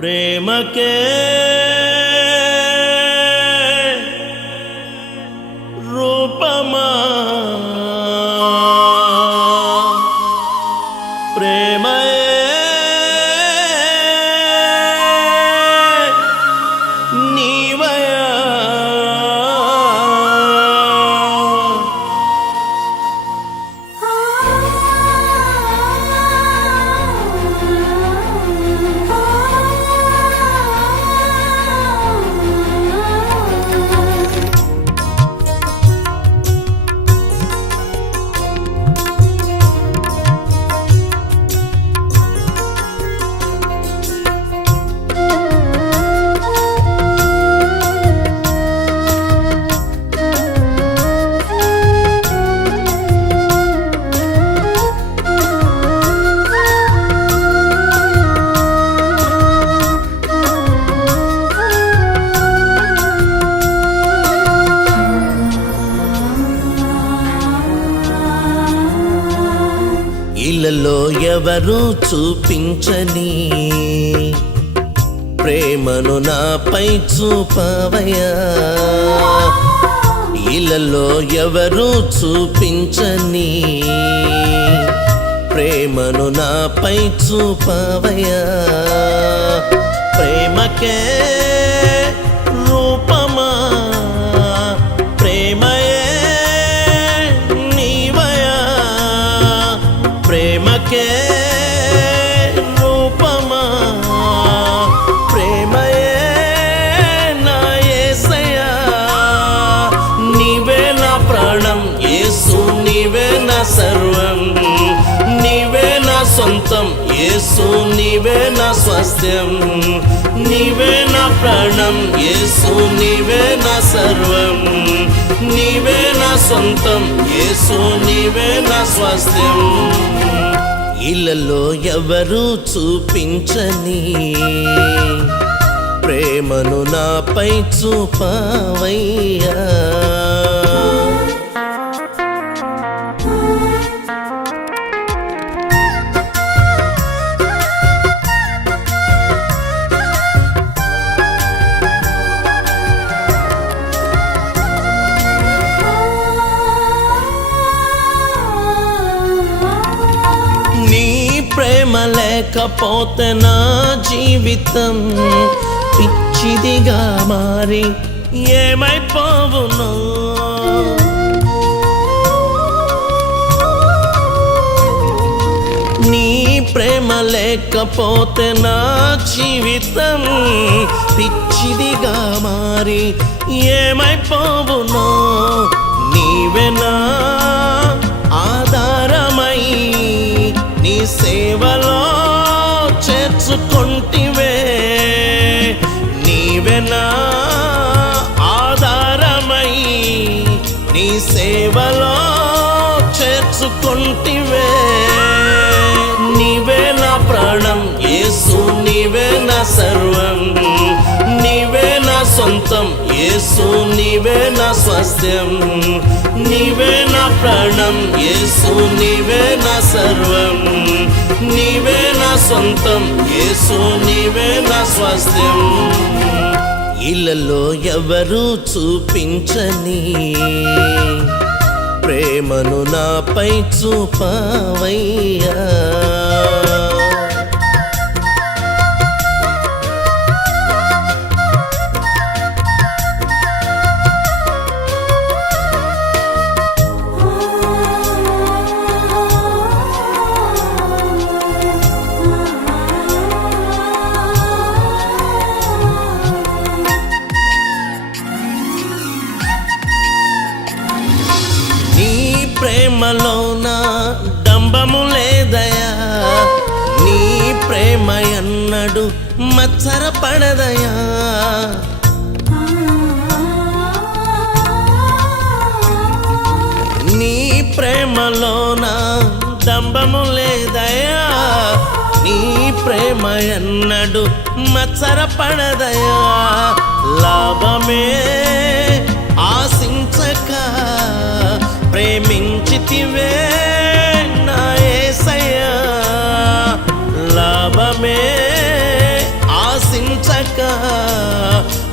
ప్రేమకే రూపమా ప్రేమయే నీవయా ఇళ్ళలో ఎవరు చూపించని ప్రేమను నాపై చూపవయ్యా. ఇళ్ళలో ఎవరు చూపించని ప్రేమను నాపై చూపవయ్యా. ప్రేమకే రూపమా ప్రేమయే నీవయా. ప్రేమకే రూపమా ప్రేమయే నా యేసయ్యా. నీవే నా ప్రాణం యేసు, నీవే నా సర్వం, నీవే నా సొంతం యేసు, నీవే నా స్వాస్థ్యం. నీవే నా ప్రాణం యేసు, నీవే నా సర్వం, నీవే నా సొంతం యేసు, నీవే నా స్వాస్థ్యం. ఇళ్ళలో ఎవరు చూపించని ప్రేమను నాపై చూపవయ్యా. ప్రేమ లేకపోతే నా జీవితం పిచ్చిదిగా మారి ఏమైపోవును. నీ ప్రేమ లేకపోతే నా జీవితం పిచ్చిదిగా మారి ఏమైపోవును. నీవే నా ఆధారమై నీ సేవలో చేర్చుకొంటివే. నీవే నా ఆధారమై నీ సేవలో చేర్చుకొంటివే. నీవే నా ప్రాణం యేసు, నీవే నా సర్వం, నీవే నా సొంతం యేసు, నీవే నా స్వాస్థ్యం. నీవే నా ప్రాణం యేసు, నీవే నా సర్వం, నీవే నా సొంతం యేసు, నీవే నా స్వాస్థ్యం. ఇళ్ళలో ఎవరు చూపించని ప్రేమను నాపై చూపవయ్యా. ప్రేమలోన డంబము లేదయా. నీ ప్రేమ ఎన్నడు మత్సర పడదయా. నీ ప్రేమలోన డంబము లేదయా. నీ ప్రేమ ఎన్నడు మత్సర పడదయా. లాభమే ఆశించక ప్రేమించితివే నా యేసయ్యా. లాభమే ఆశ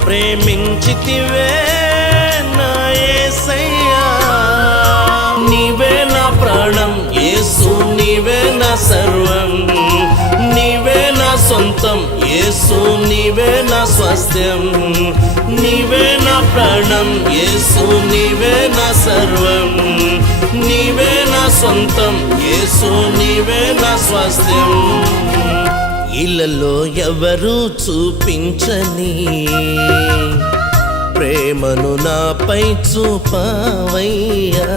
ప్రేమించితివే నా యేసయ్యా. నీవే నా ప్రాణం యేసు, నీవే నా సర్వం, నీవే నా సొంతం యేసు, నీవే నా స్వాస్థ్యం. నీవే నా ప్రాణం యేసు, నీవే నా సర్వం, నీవే నా సొంతం యేసు, నీవే నా స్వాస్థ్యం. ఇళ్ళలో ఎవరు చూపించని ప్రేమను నాపై చూపవయ్యా.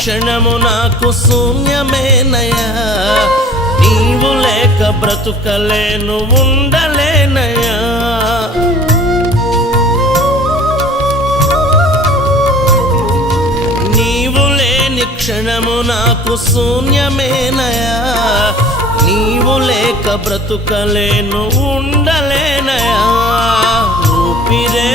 క్షణము నాకు శూన్యమేనయా, నీవు లేక బ్రతుకలేను, ఉండలేనయా. నీవు లేని క్షణము నాకు శూన్యమేనయా, నీవు లేక బ్రతుకలేను, ఉండలేనయా. ఊపిరే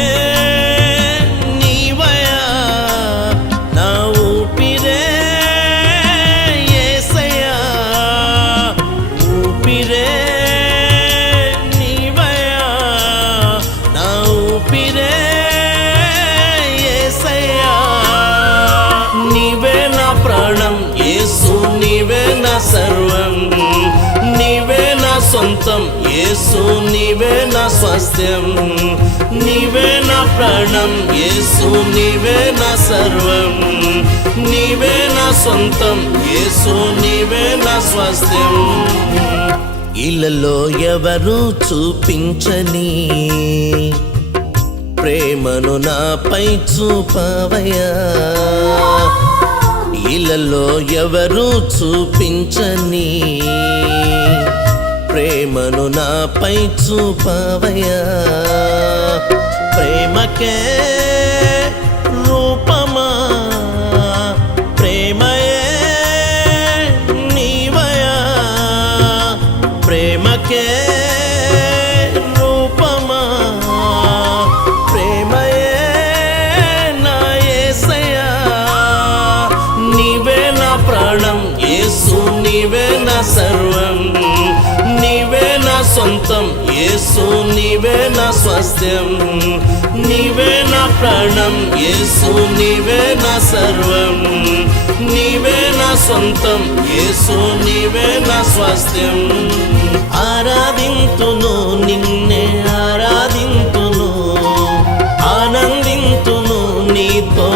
సర్వం, నీవే నా సొంతం యేసు, నీవే నా స్వాస్థ్యం. నీవే నా ప్రాణం యేసు, నీవే నా సర్వం, నీవే నా సొంతం యేసు, నీవే నా స్వాస్థ్యం. ఇళ్ళలో ఎవరు చూపించని ప్రేమను నాపై చూపవయ్యా. ఇళ్ళలో ఎవరు చూపించని ప్రేమను నాపై చూపవయ్యా. ప్రేమకే రూపమా, ప్రేమయే నీవయా. ప్రేమకే రూపమా, ప్రేమయే నా యేసయ్యా. నీవే నా ప్రాణం యేసు, నీవే నా సర్వం, నీవే నా సొంతం యేసు, నీవే నా స్వాస్థ్యం. నీవే నా ప్రాణం యేసు, నీవే నా సర్వం, నీవే నా సొంతం యేసు, నీవే నా స్వాస్థ్యం. ఆరాధింతును నిన్నే ఆరాధింతును, ఆనందింతును నీతో